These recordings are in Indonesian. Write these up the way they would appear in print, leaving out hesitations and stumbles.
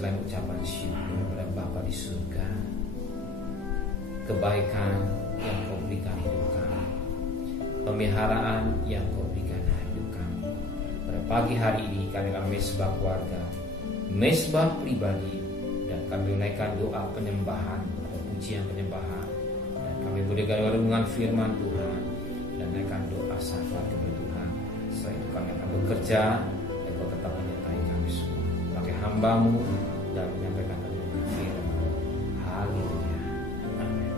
selain ucapan syukur kepada Bapa di surga, kebaikan yang Kau berikan hidup kami, pemeliharaan yang Kau berikan hidup kami. Pada pagi hari ini kami akan mesbah keluarga, mesbah pribadi, dan kami menaikkan doa penyembahan atau pujian penyembahan, dan kami berikan renungan firman Tuhan dan menaikkan doa syafaat kepada Tuhan. Setelah itu kami akan bekerja dan Kau tetap menyertai kami semua. Pakai hamba-Mu dan menyampaikan renungan firman. Haleluya. Amin.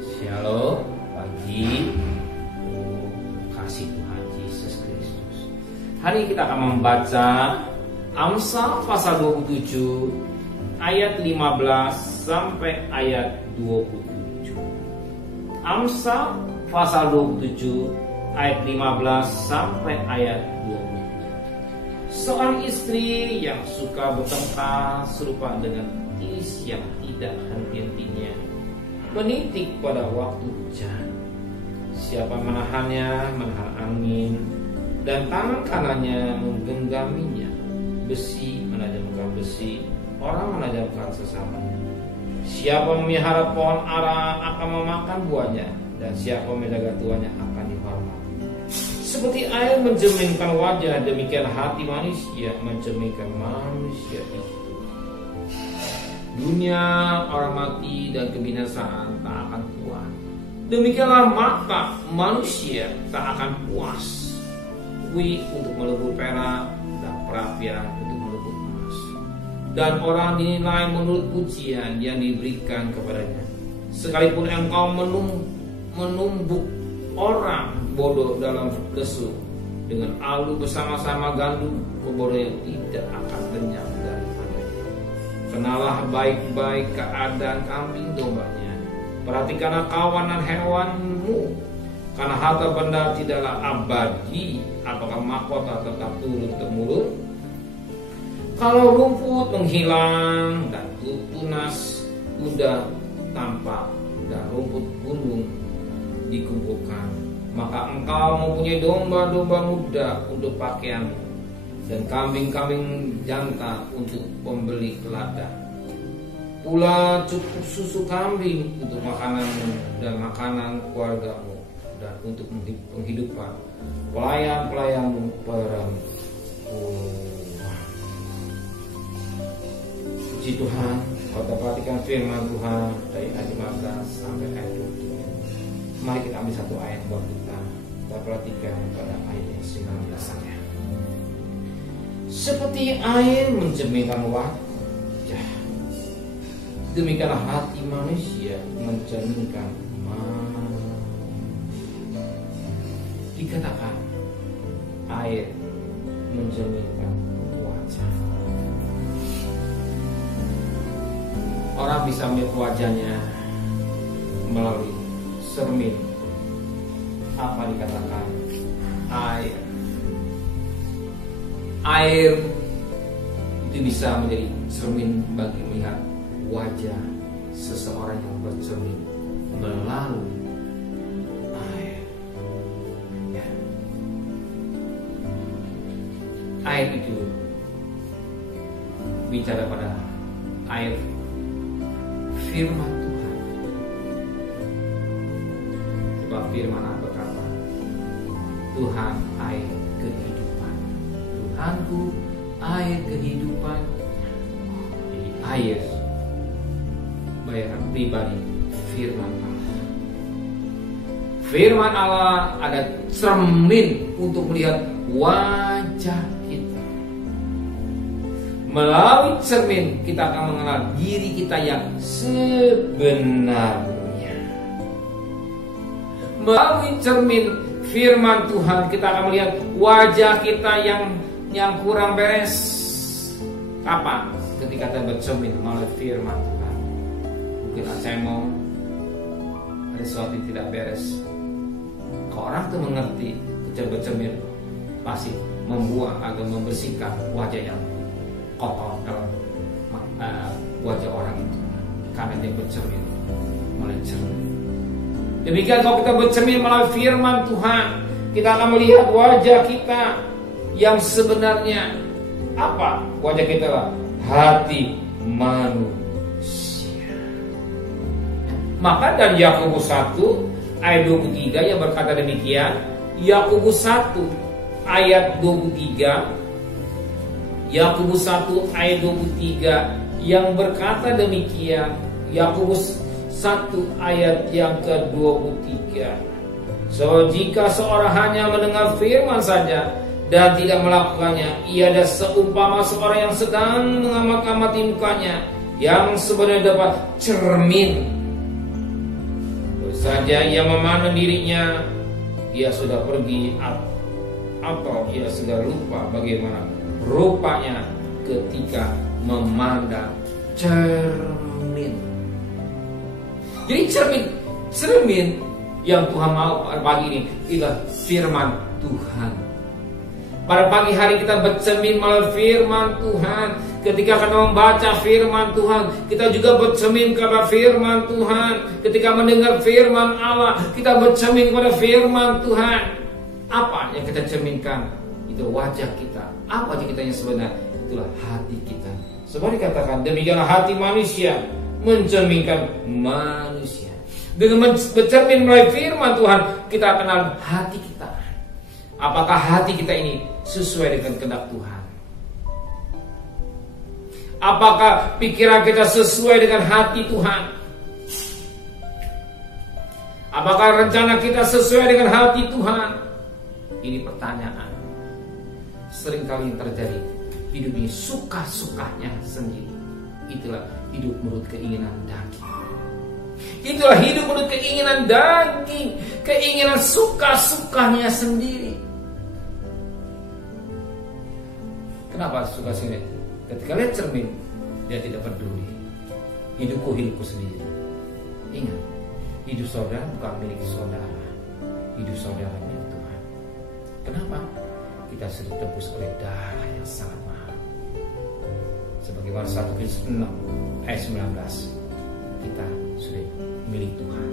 Shalom. Pagi. Kasih Tuhan Yesus Kristus. Hari ini kita akan membaca Amsal pasal 27 ayat 15 sampai ayat 27. Amsal pasal 27 ayat 15 sampai ayat 27. Seorang istri yang suka bertengkar serupa dengan is yang tidak henti-hentinya, menitik pada waktu hujan. Siapa menahannya, menahan angin, dan tangan kanannya menggenggaminya. Besi menajamkan besi, orang menajamkan sesamanya. Siapa memelihara pohon ara akan memakan buahnya, dan siapa menjaga tuanya akan dihormati. Seperti air mencerminkan wajah, demikian hati manusia mencerminkan manusia itu. Dunia, orang mati, dan kebinasaan tak akan kuat. Demikianlah mata manusia tak akan puas. Kuih untuk melebur perak, dan perapian untuk melebur emas. Dan orang dinilai menurut pujian yang diberikan kepadanya. Sekalipun engkau menumbuk orang bodoh dalam lesu, dengan alu bersama-sama gandum, kebodohan tidak akan lenyap daripadanya. Kenalah baik-baik keadaan kambing dombanya, perhatikanlah kawanan hewanmu, karena harta benda tidaklah abadi, apakah mahkota tetap turun-temurun. Kalau rumput menghilang dan tunas kuda tampak dan rumput gunung dikumpulkan, maka engkau mempunyai domba-domba muda untuk pakaian dan kambing-kambing jantan untuk pembeli ladang. Pula cukup susu kambing untuk makananmu dan makanan keluargamu, dan untuk penghidupan pelayan-pelayanmu perempuan. Puji Tuhan. Kita perhatikan firman Tuhan dari ayat 15 sampai ayat 20. Mari kita ambil satu ayat buat kita perhatikan pada ayat yang 19-nya. Seperti air mencerminkan wajah, demikianlah hati manusia mencerminkan manusia. Dikatakan air mencerminkan wajah. Orang bisa melihat wajahnya melalui cermin. Apa dikatakan? Air. Air itu bisa menjadi cermin bagi melihat wajah seseorang yang bercermin melalui air. Ya. Air itu bicara pada air firman Tuhan. Sebab firman Allah berkata, Tuhan air kehidupan. Tuhanku air kehidupan. Jadi air bayaran pribadi firman Allah. Firman Allah ada cermin untuk melihat wajah kita. Melalui cermin kita akan mengenal diri kita yang sebenarnya. Melalui cermin firman Tuhan kita akan melihat wajah kita yang kurang beres. Kapan? Ketika kita bercermin melalui firman Tuhan. Mungkin cemong, ada sesuatu yang tidak beres. Kalau orang itu mengerti ketika bercermin pasti membuang atau membersihkan wajah yang kotor dalam wajah orang itu, karena dia bercermin melalui cermin. Demikian kalau kita bercermin melalui firman Tuhan, kita akan melihat wajah kita yang sebenarnya. Apa wajah kita? hati manusia. Maka dari Yakobus 1 ayat 23 yang berkata demikian, Yakobus 1 ayat 23, Yakobus 1 ayat 23 yang berkata demikian, Yakobus 1 ayat yang ke-23. So, jika seorang hanya mendengar firman saja dan tidak melakukannya, ia adalah seumpama seorang yang sedang mengamati mukanya, yang sebenarnya dapat cermin. Baru saja ia memandang dirinya, ia sudah pergi, atau ia sudah lupa bagaimana rupanya ketika memandang cermin. Jadi cermin yang Tuhan mau pada pagi ini adalah firman Tuhan. Pada pagi hari kita bercermin melalui firman Tuhan. Ketika kita membaca firman Tuhan, kita juga bercermin kepada firman Tuhan. Ketika mendengar firman Allah, kita bercermin kepada firman Tuhan. Apa yang kita cerminkan? Itu wajah kita. Apa wajah kita yang sebenarnya? Itulah hati kita. Sebab dikatakan, demikianlah hati manusia mencerminkan manusia. Dengan bercermin melalui firman Tuhan, kita kenal hati kita. Apakah hati kita ini sesuai dengan kehendak Tuhan? Apakah pikiran kita sesuai dengan hati Tuhan? Apakah rencana kita sesuai dengan hati Tuhan? Ini pertanyaan. Seringkali yang terjadi, hidup ini suka-sukanya sendiri. Itulah hidup menurut keinginan daging. Itulah hidup menurut keinginan daging, keinginan suka-sukanya sendiri. Kenapa suka sendiri? Ketika lihat cermin, dia tidak peduli. Hidupku sendiri. Ingat, hidup saudara bukan milik saudara. Hidup saudara milik Tuhan. Kenapa? Kita sudah ditebus oleh darah yang sangat mahal. Sebagaimana 1 Korintus 6 ayat 19, kita sudah milik Tuhan.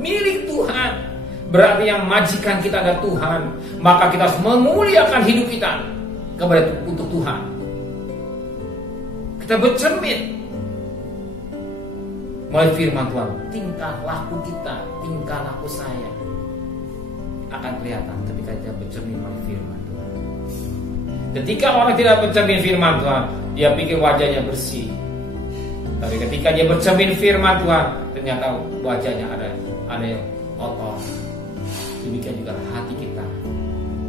Milik Tuhan berarti yang majikan kita ada Tuhan. Maka kita harus memuliakan hidup kita kepada untuk Tuhan. Kita bercermin melalui firman Tuhan. Tingkah laku kita, tingkah laku saya akan kelihatan ketika kita bercermin melalui firman Tuhan. Ketika orang tidak bercermin firman Tuhan, dia pikir wajahnya bersih. Tapi ketika dia bercermin firman Tuhan, ternyata wajahnya ada yang kotor. Demikian juga hati kita.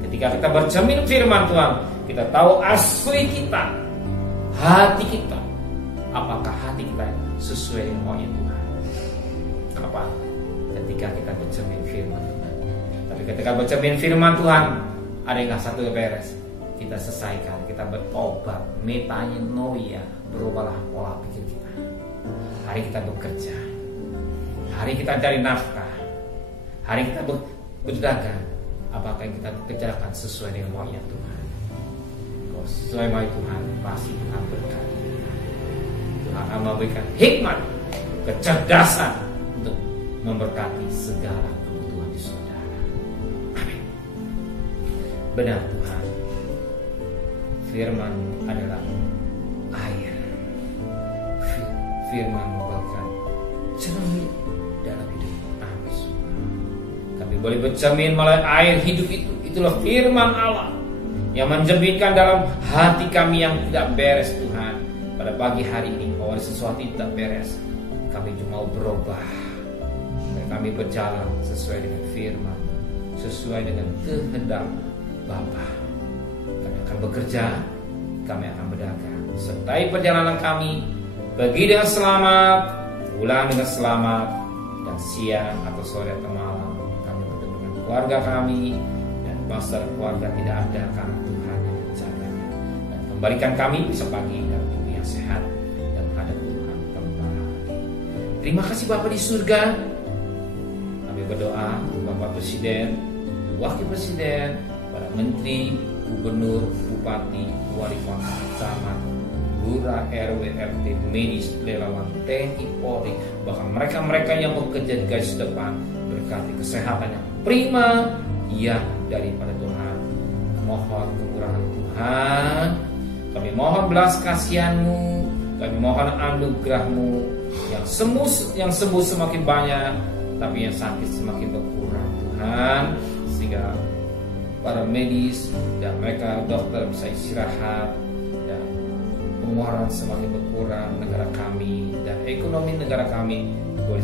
Ketika kita bercermin firman Tuhan, kita tahu asli kita, hati kita. Apakah hati kita sesuai dengan maunya Tuhan? Apa? Ketika kita bercermin firman Tuhan. Tapi ketika bercermin firman Tuhan, ada yang satu beres. Kita selesaikan, kita bertobat, metanoia, berubahlah pola pikir kita. Hari kita bekerja, hari kita cari nafkah, hari kita berdagang. Apakah yang kita kerjakan sesuai dengan maunya Tuhan? Kalau sesuai mau Tuhan, pasti Tuhan berkati. Tuhan akan memberikan hikmat, kecerdasan untuk memberkati segala kebutuhan di saudara. Amin. Benar Tuhan, firman adalah air. Firman merupakan cermin dalam hidup kami semua. Kami boleh bercermin melalui air hidup itu. Itulah firman Allah yang mencerminkan dalam hati kami yang tidak beres Tuhan. Pada pagi hari ini, kalau ada sesuatu yang tidak beres, kami cuma mau berubah. Dan kami berjalan sesuai dengan firman, sesuai dengan kehendak Bapa. Kami akan bekerja, kami akan berdagang. Sertai perjalanan kami, pergi dengan selamat, pulang dengan selamat, dan siang atau sore atau malam kami bertemu dengan keluarga kami, dan bangsa keluarga tidak ada karena Tuhan yang menjaganya. Dan kembalikan kami bisa pagi dalam tubuh yang sehat dan menghadap Tuhan kembali. Terima kasih Bapak di surga. Kami berdoa untuk Bapak Presiden, Wakil Presiden, para Menteri, Gubernur, Bupati, Wali Kota, Camat, Lurah, RW, RT, medis, relawan, TNI, Polri, bahkan mereka-mereka yang bekerja di garis depan, berkati kesehatan yang prima, ya daripada Tuhan. Mohon kemurahan Tuhan Tuhan, kami mohon belas kasihan-Mu, kami mohon anugerah-Mu, yang sembuh semakin banyak, tapi yang sakit semakin berkurang Tuhan, sehingga para medis dan mereka dokter bisa istirahat dan pengeluaran semakin berkurang negara kami, dan ekonomi negara kami boleh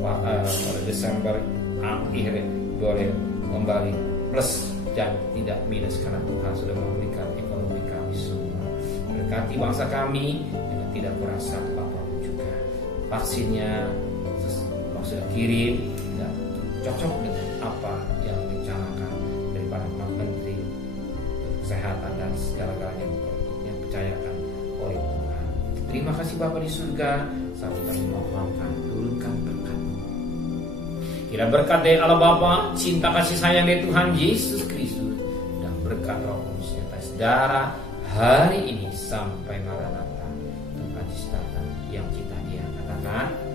pada Desember akhir boleh kembali plus dan tidak minus, karena Tuhan sudah memberikan ekonomi kami semua. Berkati bangsa kami dengan tidak kurang satu apapun juga. Vaksinnya sudah kirim dan cocok dengan apa yang direncanakan daripada Pak Menteri Kesehatan dan segala-galanya yang percayakan oleh Tuhan. Terima kasih Bapa di surga, saat kami mohonkan turunkan berkat-Mu. Kiranya berkat dari Allah Bapa, cinta kasih sayang dari Tuhan Yesus Kristus, dan berkat Roh Kudus atas saudara hari ini sampai Maranatha, Tuhan datang yang kita dia katakan.